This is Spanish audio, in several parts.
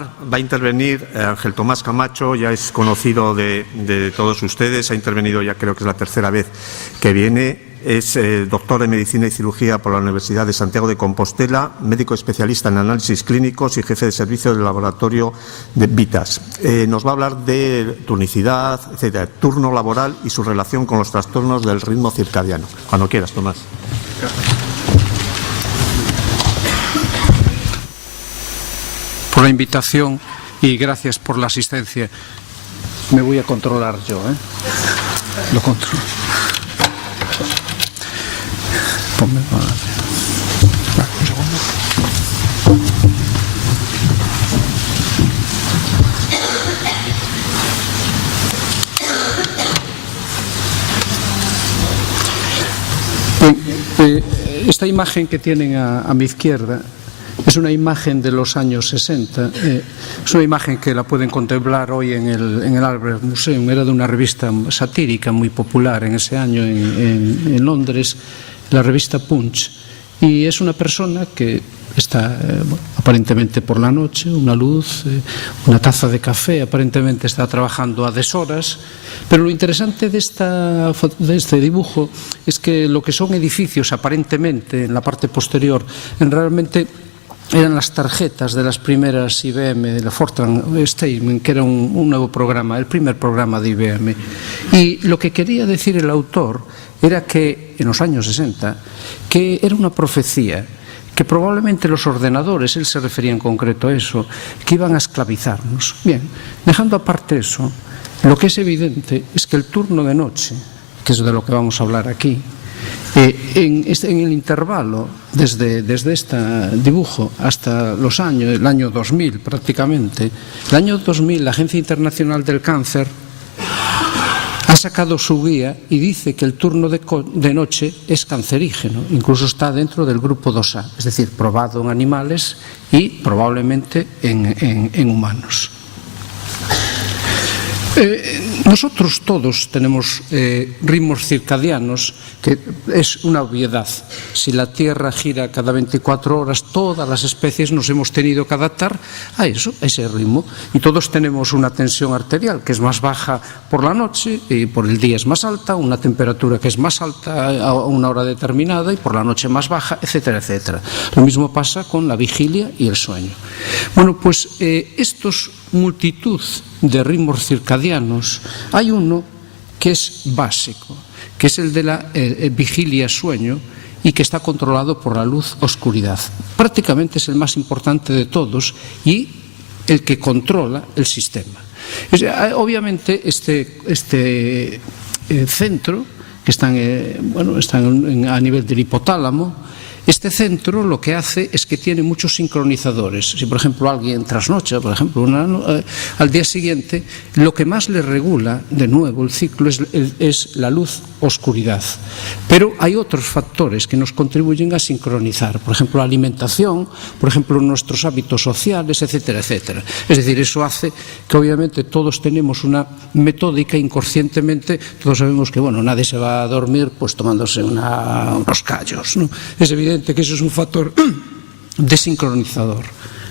Va a intervenir Ángel Tomás Camacho, ya es conocido de todos ustedes, ha intervenido ya creo que es la tercera vez que viene. Es doctor en Medicina y Cirugía por la Universidad de Santiago de Compostela, médico especialista en análisis clínicos y jefe de servicio del laboratorio de Vitas. Nos va a hablar de turnicidad, etcétera, turno laboral y su relación con los trastornos del ritmo circadiano. Cuando quieras, Tomás. Por la invitación y gracias por la asistencia. Me voy a controlar yo, ¿eh? Lo controlo. Ponme un segundo. Esta imagen que tienen a mi izquierda es una imagen de los años 60, es una imagen que la pueden contemplar hoy en el Albert Museum. Era de una revista satírica muy popular en ese año en Londres, la revista Punch, y es una persona que está aparentemente por la noche, una luz, una taza de café, aparentemente está trabajando a deshoras, pero lo interesante de este dibujo es que lo que son edificios aparentemente en la parte posterior, realmente eran las tarjetas de las primeras IBM, de la Fortran Statement, que era un nuevo programa, el primer programa de IBM. Y lo que quería decir el autor era que, en los años 60, que era una profecía, que probablemente los ordenadores, él se refería en concreto a eso, que iban a esclavizarnos. Bien, dejando aparte eso, lo que es evidente es que el turno de noche, que es de lo que vamos a hablar aquí, en el intervalo desde este dibujo hasta el año 2000 prácticamente, el año 2000 la Agencia Internacional del Cáncer ha sacado su guía y dice que el turno de noche es cancerígeno, incluso está dentro del grupo 2A, es decir, probado en animales y probablemente en humanos. Nosotros todos tenemos ritmos circadianos, que es una obviedad. Si la Tierra gira cada 24 horas, todas las especies nos hemos tenido que adaptar a eso, a ese ritmo. Y todos tenemos una tensión arterial que es más baja por la noche y por el día es más alta, una temperatura que es más alta a una hora determinada y por la noche más baja, etcétera, etcétera. Lo mismo pasa con la vigilia y el sueño. Bueno, pues estos multitud de ritmos circadianos, hay uno que es básico, que es el de la vigilia-sueño y que está controlado por la luz-oscuridad. Prácticamente es el más importante de todos y el que controla el sistema. Obviamente este centro, que está a nivel del hipotálamo, este centro lo que hace es que tiene muchos sincronizadores. Si, por ejemplo, alguien trasnocha, por ejemplo, al día siguiente, lo que más le regula, de nuevo, el ciclo es la luz-oscuridad. Pero hay otros factores que nos contribuyen a sincronizar. Por ejemplo, la alimentación, por ejemplo, nuestros hábitos sociales, etcétera, etcétera. Es decir, eso hace que, obviamente, todos tenemos una metódica inconscientemente. Todos sabemos que, nadie se va a dormir pues tomándose unos callos, ¿no? Es evidente que eso es un factor desincronizador.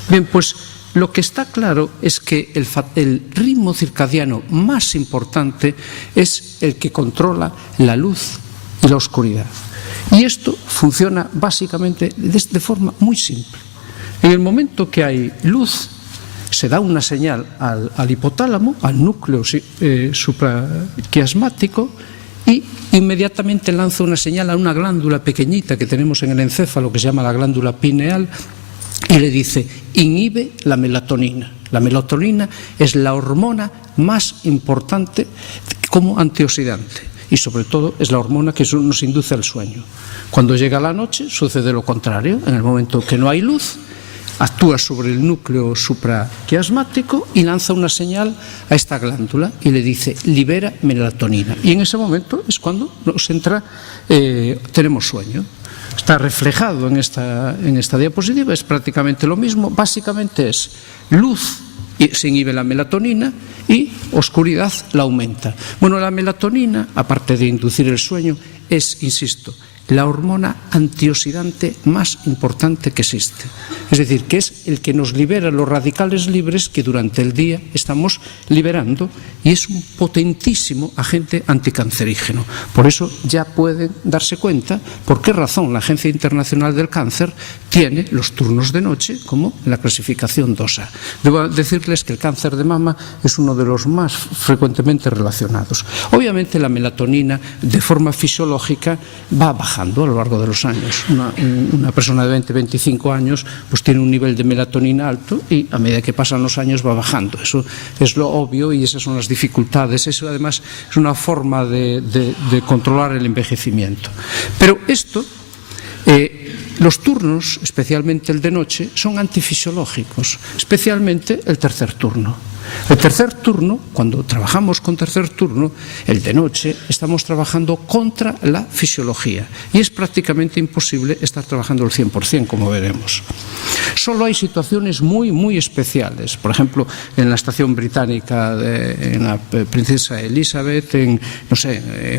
Bien, pues lo que está claro es que el ritmo circadiano más importante es el que controla la luz y la oscuridad. Y esto funciona básicamente de forma muy simple. En el momento que hay luz, se da una señal al hipotálamo, al núcleo supraquiasmático, y inmediatamente lanza una señal a una glándula pequeñita que tenemos en el encéfalo, que se llama la glándula pineal, y le dice: inhibe la melatonina. La melatonina es la hormona más importante como antioxidante y sobre todo es la hormona que nos induce al sueño. Cuando llega la noche sucede lo contrario. En el momento que no hay luz, actúa sobre el núcleo supraquiasmático y lanza una señal a esta glándula y le dice: libera melatonina. Y en ese momento es cuando tenemos sueño. Está reflejado en esta diapositiva, es prácticamente lo mismo. Básicamente es luz, se inhibe la melatonina, y oscuridad la aumenta. La melatonina, aparte de inducir el sueño, es, insisto, la hormona antioxidante más importante que existe. Es decir, que es el que nos libera los radicales libres que durante el día estamos liberando, y es un potentísimo agente anticancerígeno. Por eso ya pueden darse cuenta por qué razón la Agencia Internacional del Cáncer tiene los turnos de noche como en la clasificación DOSA. Debo decirles que el cáncer de mama es uno de los más frecuentemente relacionados. Obviamente la melatonina de forma fisiológica va bajando a lo largo de los años. Una persona de 20-25 años pues tiene un nivel de melatonina alto y a medida que pasan los años va bajando. Eso es lo obvio y esas son las dificultades. Eso además es una forma de controlar el envejecimiento. Pero esto, los turnos, especialmente el de noche, son antifisiológicos, especialmente el tercer turno. El tercer turno, cuando trabajamos con tercer turno, el de noche, estamos trabajando contra la fisiología y es prácticamente imposible estar trabajando el 100%, como veremos. Solo hay situaciones muy, muy especiales. Por ejemplo, en la estación británica, en la Princesa Elizabeth, en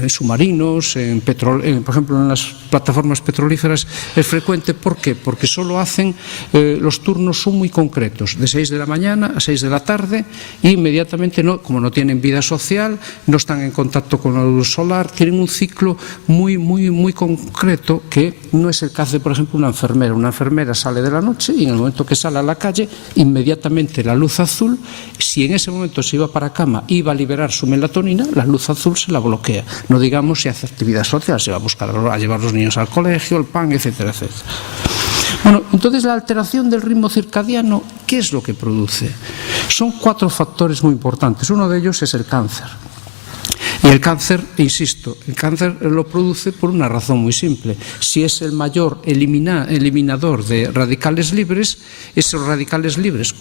submarinos, por ejemplo, en las plataformas petrolíferas es frecuente. ¿Por qué? Porque solo hacen, los turnos son muy concretos, de 6 de la mañana a 6 de la tarde, y inmediatamente, como no tienen vida social, no están en contacto con la luz solar, tienen un ciclo muy, muy, muy concreto que no es el que hace, por ejemplo, una enfermera. Una enfermera sale de la noche y en el momento que sale a la calle, inmediatamente la luz azul, si en ese momento se iba para cama, iba a liberar su melatonina, la luz azul se la bloquea. No digamos si hace actividad social, se va a llevar los niños al colegio, el pan, etcétera, etcétera. Bueno, entonces la alteración del ritmo circadiano, ¿qué es lo que produce? Son 4 factores muy importantes. Uno de ellos es el cáncer. Y el cáncer, insisto, el cáncer lo produce por una razón muy simple. Si es el mayor eliminador de radicales libres, esos radicales libres,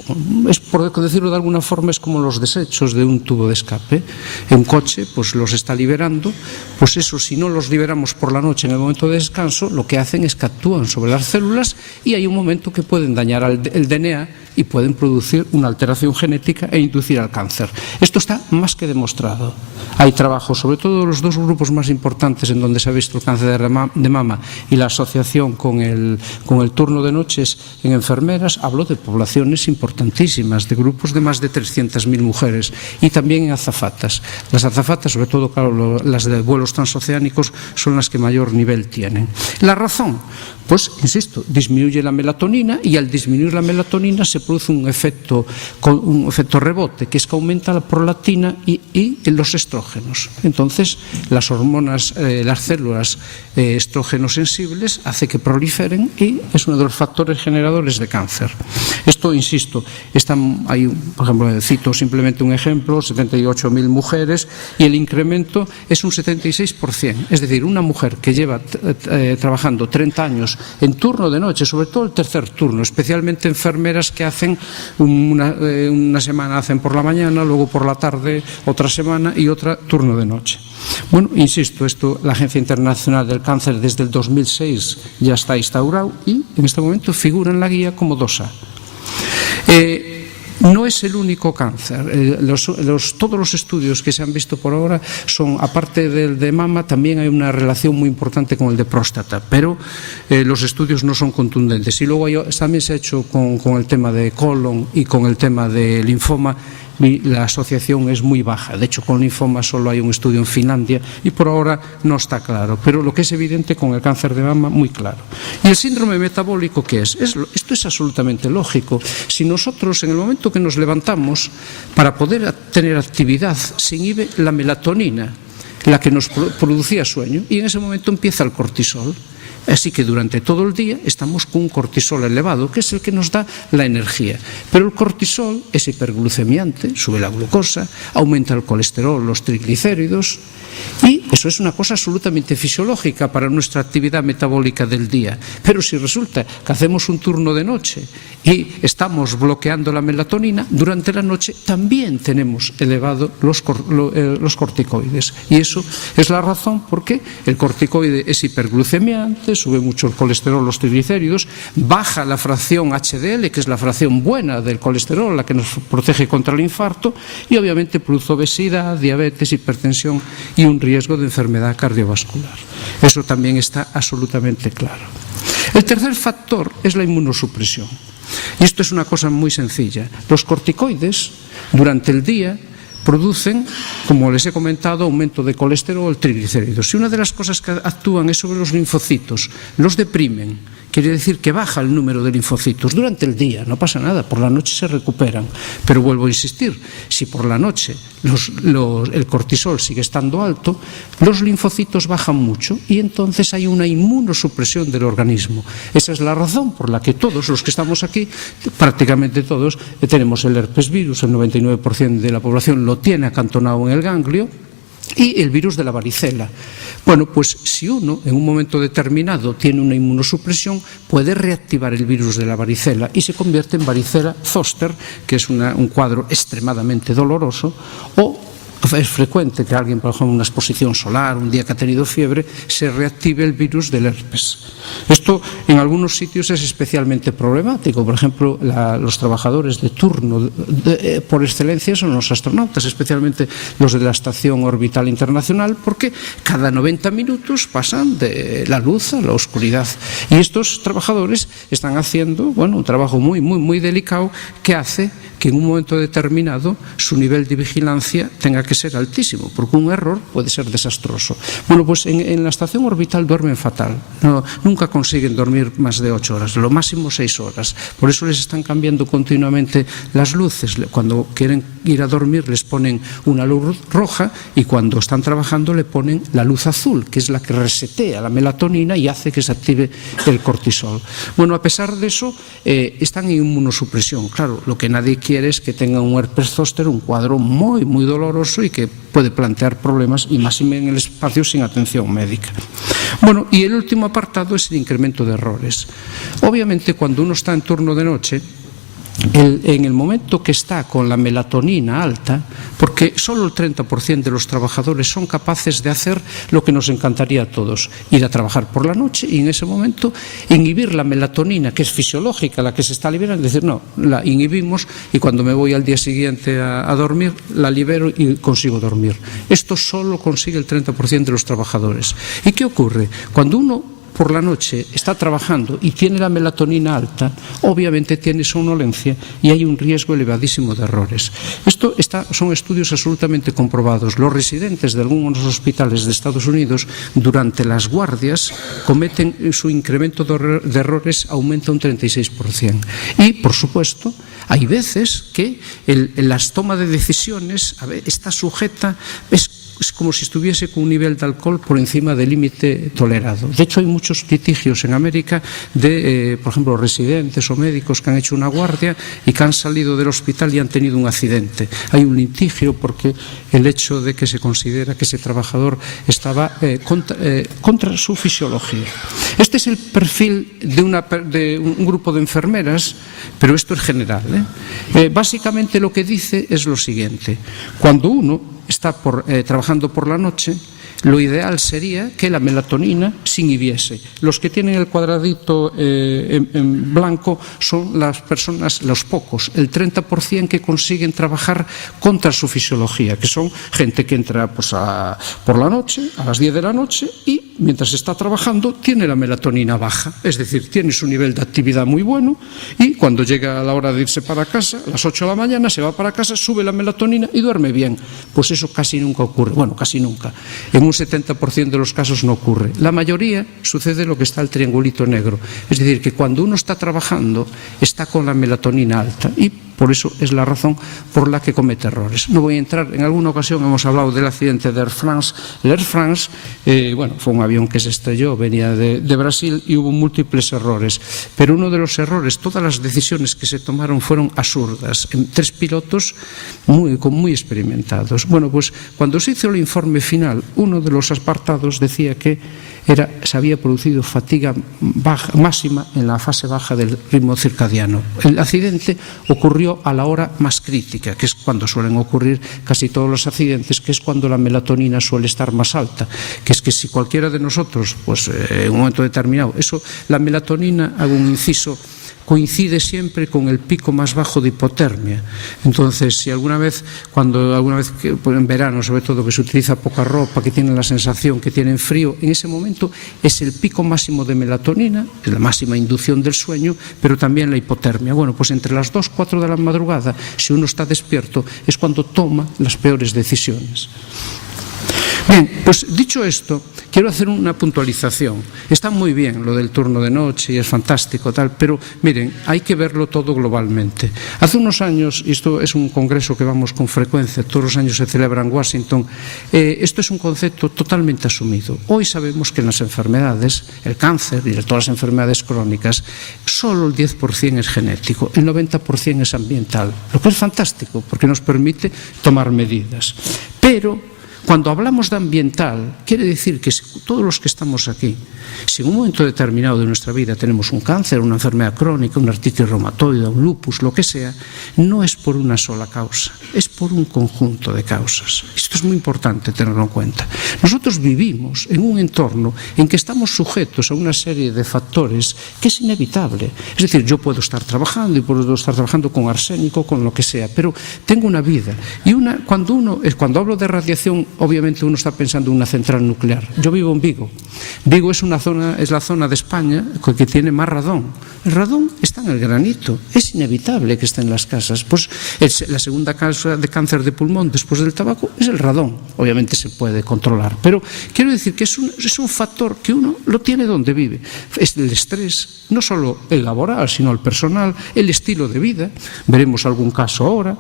por decirlo de alguna forma, es como los desechos de un tubo de escape. En un coche, pues los está liberando, pues eso, si no los liberamos por la noche en el momento de descanso, lo que hacen es que actúan sobre las células y hay un momento que pueden dañar el DNA y pueden producir una alteración genética e inducir al cáncer. Esto está más que demostrado. Hay trabajos, sobre todo los 2 grupos más importantes en donde se ha visto el cáncer de mama y la asociación con el turno de noches en enfermeras. Hablo de poblaciones importantísimas, de grupos de más de 300.000 mujeres, y también en azafatas. Las azafatas, sobre todo, claro, las de vuelos transoceánicos, son las que mayor nivel tienen. La razón, pues, insisto, disminuye la melatonina y al disminuir la melatonina se produce un efecto rebote, que es que aumenta la prolactina y los estrógenos. Entonces, las hormonas, las células estrógenos sensibles hace que proliferen y es uno de los factores generadores de cáncer. Esto, insisto, por ejemplo, cito simplemente un ejemplo, 78.000 mujeres y el incremento es un 76%. Es decir, una mujer que lleva trabajando 30 años en turno de noche, sobre todo el tercer turno, especialmente enfermeras que hacen una semana hacen por la mañana, luego por la tarde, otra semana y otra turno de noche. Bueno, insisto, esto la Agencia Internacional del Cáncer desde el 2006 ya está instaurado y en este momento figura en la guía como DOSA. No es el único cáncer. Todos los estudios que se han visto por ahora son, aparte del de mama, también hay una relación muy importante con el de próstata, pero los estudios no son contundentes. Y luego también se ha hecho con el tema de colon y con el tema de linfoma. La asociación es muy baja. De hecho, con linfoma solo hay un estudio en Finlandia y por ahora no está claro. Pero lo que es evidente con el cáncer de mama, muy claro. ¿Y el síndrome metabólico qué es? Esto es absolutamente lógico. Si nosotros, en el momento que nos levantamos, para poder tener actividad, se inhibe la melatonina, la que nos producía sueño, y en ese momento empieza el cortisol. Así que durante todo el día estamos con un cortisol elevado, que es el que nos da la energía. Pero el cortisol es hiperglucemiante, sube la glucosa, aumenta el colesterol, los triglicéridos, y eso es una cosa absolutamente fisiológica para nuestra actividad metabólica del día. Pero si resulta que hacemos un turno de noche y estamos bloqueando la melatonina, durante la noche también tenemos elevados los corticoides. Y eso es la razón por qué el corticoide es hiperglucemiante, sube mucho el colesterol, los triglicéridos, baja la fracción HDL, que es la fracción buena del colesterol, la que nos protege contra el infarto, y obviamente produce obesidad, diabetes, hipertensión y un riesgo de enfermedad cardiovascular. Eso también está absolutamente claro. El tercer factor es la inmunosupresión. Y esto es una cosa muy sencilla. Los corticoides, durante el día, producen, como les he comentado, aumento de colesterol, triglicéridos. Y una de las cosas que actúan es sobre los linfocitos, los deprimen. Quiere decir que baja el número de linfocitos durante el día, no pasa nada, por la noche se recuperan. Pero vuelvo a insistir, si por la noche el cortisol sigue estando alto, los linfocitos bajan mucho y entonces hay una inmunosupresión del organismo. Esa es la razón por la que todos los que estamos aquí, prácticamente todos, tenemos el herpes virus, el 99% de la población lo tiene acantonado en el ganglio, y el virus de la varicela. Bueno, pues si uno en un momento determinado tiene una inmunosupresión, puede reactivar el virus de la varicela y se convierte en varicela zoster, que es un cuadro extremadamente doloroso, o es frecuente que alguien, por ejemplo, en una exposición solar, un día que ha tenido fiebre, se reactive el virus del herpes. Esto en algunos sitios es especialmente problemático. Por ejemplo, los trabajadores de turno por excelencia son los astronautas, especialmente los de la Estación Orbital Internacional, porque cada 90 minutos pasan de la luz a la oscuridad. Y estos trabajadores están haciendo, bueno, un trabajo muy, muy, muy delicado que hace que en un momento determinado su nivel de vigilancia tenga que ser altísimo, porque un error puede ser desastroso. Bueno, pues en la estación orbital duermen fatal. Nunca consiguen dormir más de 8 horas, lo máximo 6 horas. Por eso les están cambiando continuamente las luces. Cuando quieren ir a dormir les ponen una luz roja y cuando están trabajando le ponen la luz azul, que es la que resetea la melatonina y hace que se active el cortisol. Bueno, a pesar de eso, están en inmunosupresión. Claro, lo que nadie quiere es que tengan un herpes zóster, un cuadro muy, muy doloroso y que puede plantear problemas, y más en el espacio sin atención médica. Bueno, y el último apartado es el incremento de errores. Obviamente, cuando uno está en turno de noche, en el momento que está con la melatonina alta, porque solo el 30% de los trabajadores son capaces de hacer lo que nos encantaría a todos, ir a trabajar por la noche y en ese momento inhibir la melatonina, que es fisiológica, la que se está liberando, es decir, no, la inhibimos y cuando me voy al día siguiente a dormir, la libero y consigo dormir. Esto solo consigue el 30% de los trabajadores. ¿Y qué ocurre? Cuando uno por la noche está trabajando y tiene la melatonina alta, obviamente tiene somnolencia y hay un riesgo elevadísimo de errores. Son estudios absolutamente comprobados. Los residentes de algunos hospitales de Estados Unidos durante las guardias cometen su incremento de errores aumenta un 36%. Y, por supuesto, hay veces que la toma de decisiones está sujeta, es como si estuviese con un nivel de alcohol por encima del límite tolerado. De hecho, hay muchos litigios en América de, por ejemplo, residentes o médicos que han hecho una guardia y que han salido del hospital y han tenido un accidente. Hay un litigio porque el hecho de que se considera que ese trabajador estaba contra su fisiología. Este es el perfil de un grupo de enfermeras, pero esto es general. Básicamente lo que dice es lo siguiente. Cuando uno está trabajando por la noche, lo ideal sería que la melatonina se inhibiese. Los que tienen el cuadradito en blanco son las personas, los pocos, el 30% que consiguen trabajar contra su fisiología, que son gente que entra por la noche, a las 10 de la noche, y mientras está trabajando tiene la melatonina baja, es decir, tiene su nivel de actividad muy bueno y cuando llega a la hora de irse para casa, a las 8 de la mañana se va para casa, sube la melatonina y duerme bien. Pues eso casi nunca ocurre, bueno, casi nunca. En un 70% de los casos no ocurre. La mayoría sucede lo que está el triangulito negro, es decir, que cuando uno está trabajando está con la melatonina alta y por eso es la razón por la que comete errores. No voy a entrar, en alguna ocasión hemos hablado del accidente de Air France. El Air France, fue un avión que se estrelló, venía de Brasil y hubo múltiples errores. Pero uno de los errores, todas las decisiones que se tomaron fueron absurdas. 3 pilotos muy experimentados. Bueno, pues cuando se hizo el informe final, uno de los apartados decía que se había producido fatiga máxima en la fase baja del ritmo circadiano. El accidente ocurrió a la hora más crítica, que es cuando suelen ocurrir casi todos los accidentes, que es cuando la melatonina suele estar más alta, que es que si cualquiera de nosotros, en un momento determinado, la melatonina, hago un inciso, coincide siempre con el pico más bajo de hipotermia. Entonces, si alguna vez en verano, sobre todo, que se utiliza poca ropa, que tienen la sensación que tienen frío, en ese momento es el pico máximo de melatonina, es la máxima inducción del sueño, pero también la hipotermia. Bueno, pues entre las 2 y 4 de la madrugada, si uno está despierto, es cuando toma las peores decisiones. Bien, pues dicho esto, quiero hacer una puntualización. Está muy bien lo del turno de noche y es fantástico, tal, pero miren, hay que verlo todo globalmente. Hace unos años, y esto es un congreso que vamos con frecuencia, todos los años se celebra en Washington, esto es un concepto totalmente asumido. Hoy sabemos que en las enfermedades, el cáncer y todas las enfermedades crónicas, solo el 10% es genético, el 90% es ambiental, lo que es fantástico porque nos permite tomar medidas. Pero cuando hablamos de ambiental, quiere decir que todos los que estamos aquí, si en un momento determinado de nuestra vida tenemos un cáncer, una enfermedad crónica, una artritis reumatoide, un lupus, lo que sea, no es por una sola causa, es por un conjunto de causas. Esto es muy importante tenerlo en cuenta. Nosotros vivimos en un entorno en que estamos sujetos a una serie de factores que es inevitable. Es decir, yo puedo estar trabajando y puedo estar trabajando con arsénico, con lo que sea, pero tengo una vida. Y cuando hablo de radiación, obviamente uno está pensando en una central nuclear. Yo vivo en Vigo. Vigo es la zona de España que tiene más radón. El radón está en el granito. Es inevitable que esté en las casas. Pues la segunda causa de cáncer de pulmón después del tabaco es el radón. Obviamente se puede controlar. Pero quiero decir que es un factor que uno lo tiene donde vive. Es el estrés, no solo el laboral, sino el personal, el estilo de vida. Veremos algún caso ahora.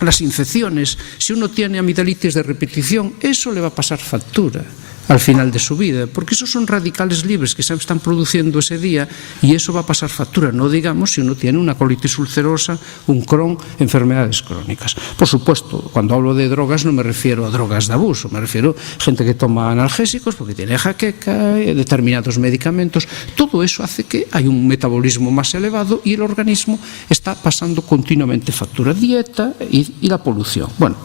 Las infecciones, si uno tiene amigdalitis de repetición, eso le va a pasar factura al final de su vida, porque esos son radicales libres que se están produciendo ese día y eso va a pasar factura, no digamos si uno tiene una colitis ulcerosa, un Crohn, enfermedades crónicas. Por supuesto, cuando hablo de drogas no me refiero a drogas de abuso, me refiero a gente que toma analgésicos porque tiene jaqueca, determinados medicamentos, todo eso hace que hay un metabolismo más elevado y el organismo está pasando continuamente factura, dieta y la polución. Bueno,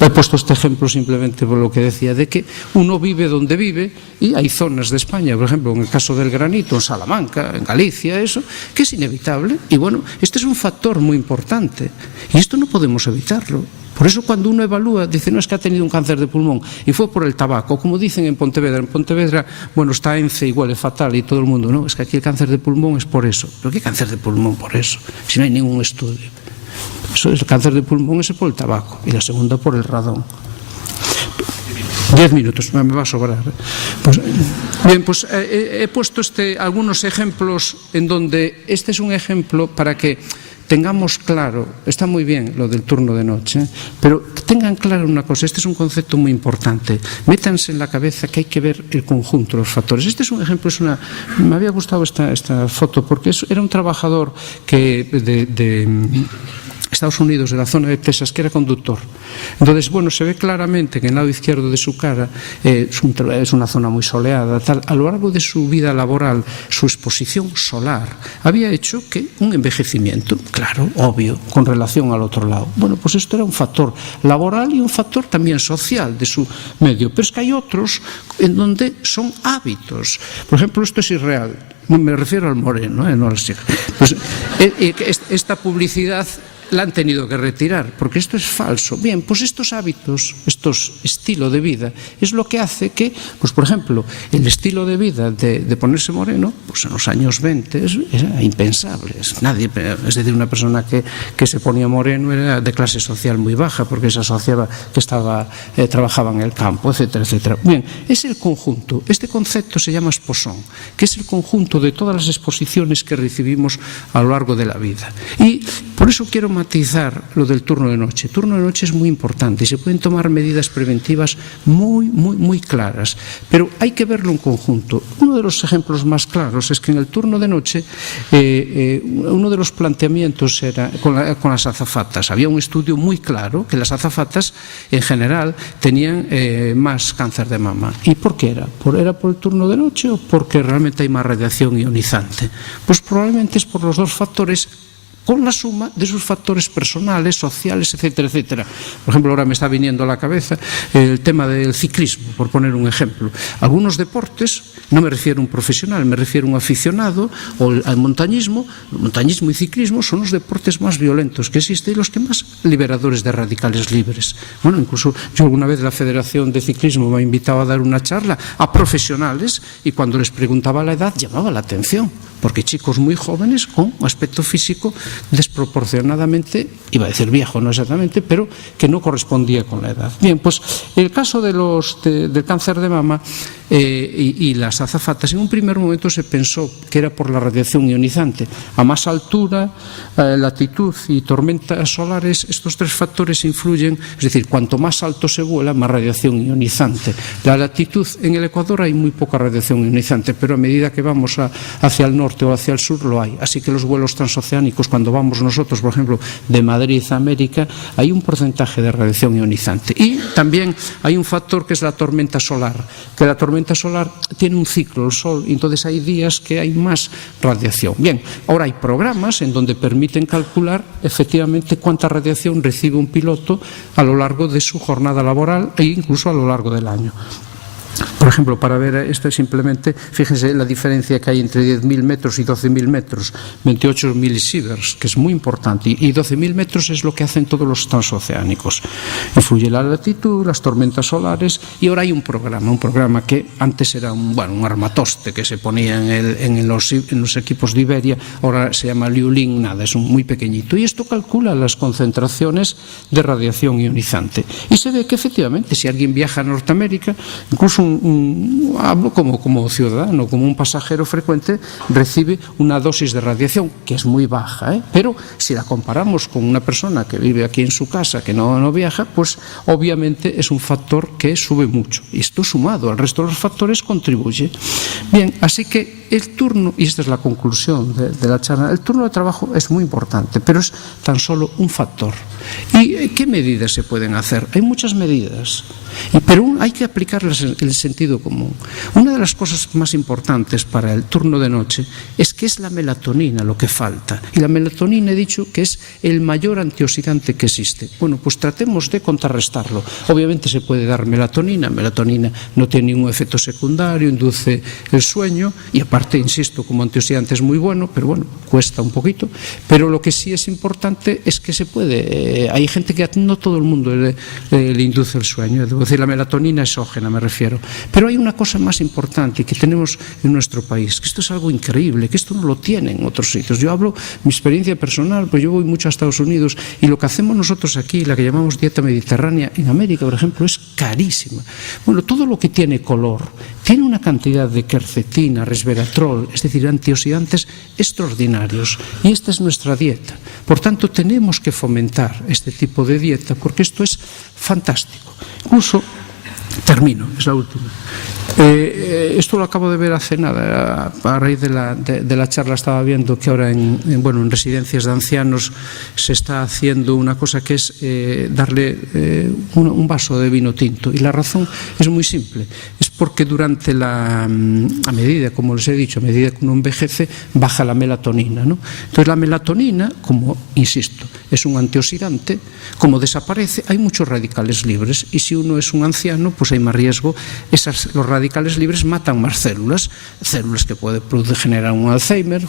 he puesto este ejemplo simplemente por lo que decía, de que uno vive donde vive y hay zonas de España, por ejemplo, en el caso del granito, en Salamanca, en Galicia, eso, que es inevitable. Y bueno, este es un factor muy importante y esto no podemos evitarlo. Por eso cuando uno evalúa, dice, no, es que ha tenido un cáncer de pulmón y fue por el tabaco, como dicen en Pontevedra, bueno, está ENCE y huele fatal y todo el mundo, no, es que aquí el cáncer de pulmón es por eso. ¿Pero qué cáncer de pulmón por eso? Si no hay ningún estudio. Eso, el cáncer de pulmón es por el tabaco y la segunda por el radón. 10 minutos, me va a sobrar. Pues, bien, pues he puesto algunos ejemplos en donde este es un ejemplo para que tengamos claro, está muy bien lo del turno de noche, pero tengan claro una cosa, este es un concepto muy importante. Métanse en la cabeza que hay que ver el conjunto, los factores. Este es un ejemplo, me había gustado esta foto porque era un trabajador de Estados Unidos, de la zona de Texas, que era conductor. Entonces, bueno, se ve claramente que en el lado izquierdo de su cara es una zona muy soleada, tal. A lo largo de su vida laboral, su exposición solar había hecho que un envejecimiento, claro, obvio, con relación al otro lado. Bueno, pues esto era un factor laboral y un factor también social de su medio. Pero es que hay otros en donde son hábitos. Por ejemplo, esto es irreal. Me refiero al moreno, no al chico. Pues, esta publicidad la han tenido que retirar, porque esto es falso. Bien, pues estos hábitos, estos estilo de vida, es lo que hace que, pues por ejemplo, el estilo de vida de ponerse moreno, pues en los años 20 era impensable. Nadie, es decir, una persona que se ponía moreno era de clase social muy baja, porque se asociaba que trabajaba en el campo, etcétera, etcétera. Bien, es el conjunto. Este concepto se llama exposón, que es el conjunto de todas las exposiciones que recibimos a lo largo de la vida. Y por eso quiero matizar lo del turno de noche. El turno de noche es muy importante y se pueden tomar medidas preventivas muy, muy, muy claras, pero hay que verlo en conjunto. Uno de los ejemplos más claros es que en el turno de noche uno de los planteamientos era con las azafatas. Había un estudio muy claro que las azafatas en general tenían más cáncer de mama. ¿Y por qué era? ¿Era por el turno de noche o porque realmente hay más radiación ionizante? Pues probablemente es por los dos factores con la suma de sus factores personales, sociales, etcétera, etcétera. Por ejemplo, ahora me está viniendo a la cabeza el tema del ciclismo, por poner un ejemplo. Algunos deportes, no me refiero a un profesional, me refiero a un aficionado, o al montañismo y ciclismo son los deportes más violentos que existen y los que más liberadores de radicales libres. Bueno, incluso yo alguna vez la Federación de Ciclismo me ha invitado a dar una charla a profesionales y cuando les preguntaba la edad llamaba la atención, porque chicos muy jóvenes con un aspecto físico desproporcionadamente, iba a decir viejo, no exactamente, pero que no correspondía con la edad. Bien, pues el caso del cáncer de mama y las azafatas, en un primer momento se pensó que era por la radiación ionizante. A más altura, latitud y tormentas solares, estos tres factores influyen, es decir, cuanto más alto se vuela, más radiación ionizante. La latitud, en el Ecuador hay muy poca radiación ionizante, pero a medida que vamos hacia el norte o hacia el sur lo hay. Así que los vuelos transoceánicos, cuando vamos nosotros, por ejemplo, de Madrid a América, hay un porcentaje de radiación ionizante. Y también hay un factor que es la tormenta solar, que la tormenta solar tiene un ciclo, el Sol, y entonces hay días que hay más radiación. Bien, ahora hay programas en donde permiten calcular efectivamente cuánta radiación recibe un piloto a lo largo de su jornada laboral e incluso a lo largo del año. Por ejemplo, para ver esto simplemente, fíjense la diferencia que hay entre 10.000 metros y 12.000 metros, 28 milisieverts, que es muy importante, y 12.000 metros es lo que hacen todos los transoceánicos. Influye la latitud, las tormentas solares, y ahora hay un programa que antes era un armatoste que se ponía en los equipos de Iberia, ahora se llama Liulin, nada, es muy pequeñito, y esto calcula las concentraciones de radiación ionizante. Y se ve que efectivamente, si alguien viaja a Norteamérica, incluso hablo como ciudadano, como un pasajero frecuente, recibe una dosis de radiación que es muy baja, pero si la comparamos con una persona que vive aquí en su casa, que no viaja, pues obviamente es un factor que sube mucho. Y esto sumado al resto de los factores contribuye. Bien, así que el turno, y esta es la conclusión de la charla, el turno de trabajo es muy importante, pero es tan solo un factor. ¿Y qué medidas se pueden hacer? Hay muchas medidas, pero hay que aplicarlas en el sentido común. Una de las cosas más importantes para el turno de noche es que es la melatonina lo que falta. Y la melatonina, he dicho, que es el mayor antioxidante que existe. Bueno, pues tratemos de contrarrestarlo. Obviamente se puede dar melatonina no tiene ningún efecto secundario, induce el sueño y aparte, insisto, como antioxidante es muy bueno, pero bueno, cuesta un poquito. Pero lo que sí es importante es que se puede, hay gente que no todo el mundo le induce el sueño, debo decir, la melatonina exógena me refiero. Pero hay una cosa más importante que tenemos en nuestro país, que esto es algo increíble, que esto no lo tienen en otros sitios. Yo hablo mi experiencia personal, pues yo voy mucho a Estados Unidos y lo que hacemos nosotros aquí, la que llamamos dieta mediterránea, en América, por ejemplo, es carísima. Bueno, todo lo que tiene color, tiene una cantidad de quercetina, resveratrol, es decir, antioxidantes extraordinarios. Y esta es nuestra dieta. Por tanto, tenemos que fomentar este tipo de dieta porque esto es fantástico. Incluso, termino, es la última. Esto lo acabo de ver hace nada, a raíz de la charla estaba viendo que ahora en residencias de ancianos se está haciendo una cosa que es darle un vaso de vino tinto, y la razón es muy simple, es porque durante a medida, como les he dicho, a medida que uno envejece, baja la melatonina, ¿no? Entonces la melatonina, como insisto, es un antioxidante, como desaparece, hay muchos radicales libres, y si uno es un anciano, pues hay más riesgo, los radicales libres matan más células que pueden generar un Alzheimer,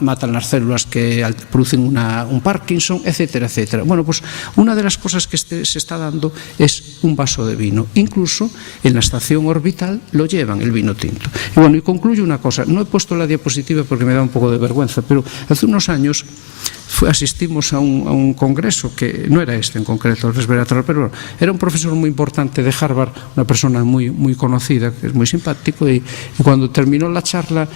matan las células que producen un Parkinson, etcétera, etcétera. Bueno, pues una de las cosas que se está dando es un vaso de vino. Incluso en la estación orbital lo llevan, el vino tinto. Y bueno, y concluyo una cosa. No he puesto la diapositiva porque me da un poco de vergüenza, pero hace unos años asistimos a un congreso que no era este en concreto, el resveratrol, pero bueno, era un profesor muy importante de Harvard, una persona muy conocida, que es muy simpático, y cuando terminó la charla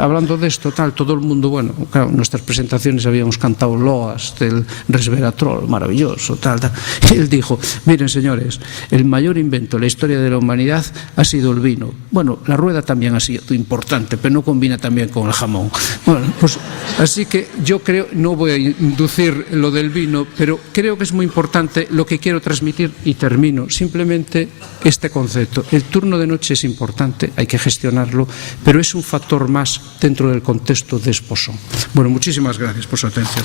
hablando de esto, todo el mundo, bueno, claro, en nuestras presentaciones habíamos cantado loas del resveratrol, maravilloso, y él dijo: miren, señores, el mayor invento de la historia de la humanidad ha sido el vino. Bueno, la rueda también ha sido importante, pero no combina también con el jamón. Bueno, pues así que yo creo, no voy a inducir lo del vino, pero creo que es muy importante lo que quiero transmitir y termino. Simplemente este concepto. El turno de noche es importante, hay que gestionarlo, pero es un factor más dentro del contexto de Esposón. Bueno, muchísimas gracias por su atención.